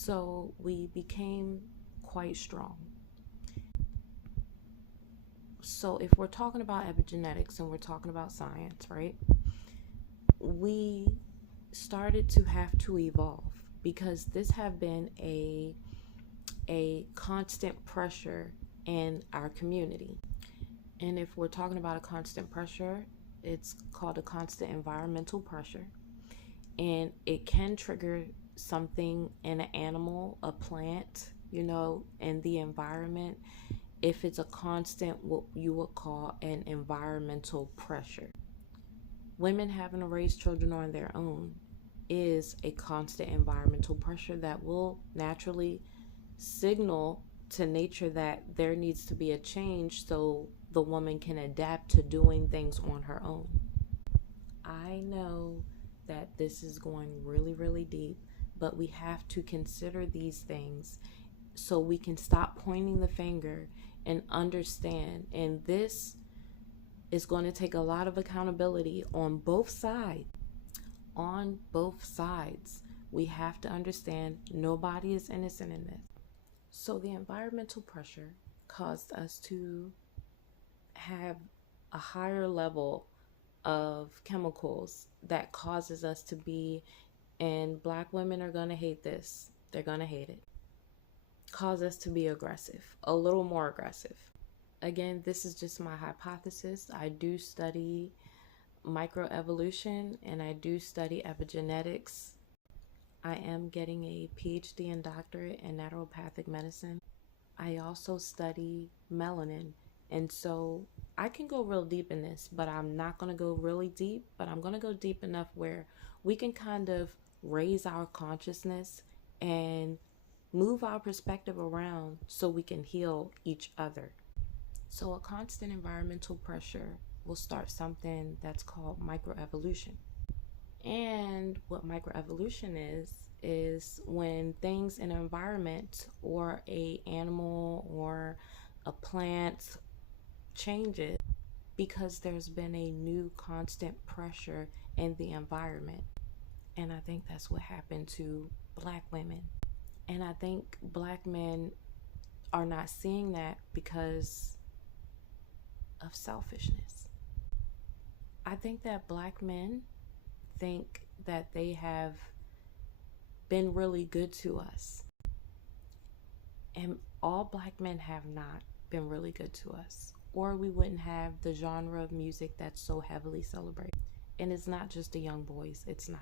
So we became quite strong. So if we're talking about epigenetics and we're talking about science, right? We started to have to evolve because this have been a constant pressure in our community. And if we're talking about a constant pressure, it's called a constant environmental pressure. And it can trigger something in an animal, a plant, in the environment, if it's a constant, what you would call an environmental pressure. Women having to raise children on their own is a constant environmental pressure that will naturally signal to nature that there needs to be a change so the woman can adapt to doing things on her own. I know that this is going really, really deep, but we have to consider these things so we can stop pointing the finger and understand. And this is going to take a lot of accountability on both sides. On both sides, we have to understand nobody is innocent in this. So the environmental pressure caused us to have a higher level of chemicals that causes us to be, and Black women are going to hate this. They're going to hate it. Cause us to be aggressive, a little more aggressive. Again, this is just my hypothesis. I do study microevolution and I do study epigenetics. I am getting a PhD and doctorate in naturopathic medicine. I also study melanin. And so I can go real deep in this, but I'm not going to go really deep, but I'm going to go deep enough where we can kind of raise our consciousness and move our perspective around so we can heal each other. So a constant environmental pressure will start something that's called microevolution. And what microevolution is when things in an environment or a animal or a plant changes because there's been a new constant pressure in the environment. And I think that's what happened to Black women. And I think Black men are not seeing that because of selfishness. I think that Black men think that they have been really good to us. And all Black men have not been really good to us, or we wouldn't have the genre of music that's so heavily celebrated. And it's not just the young boys, it's not.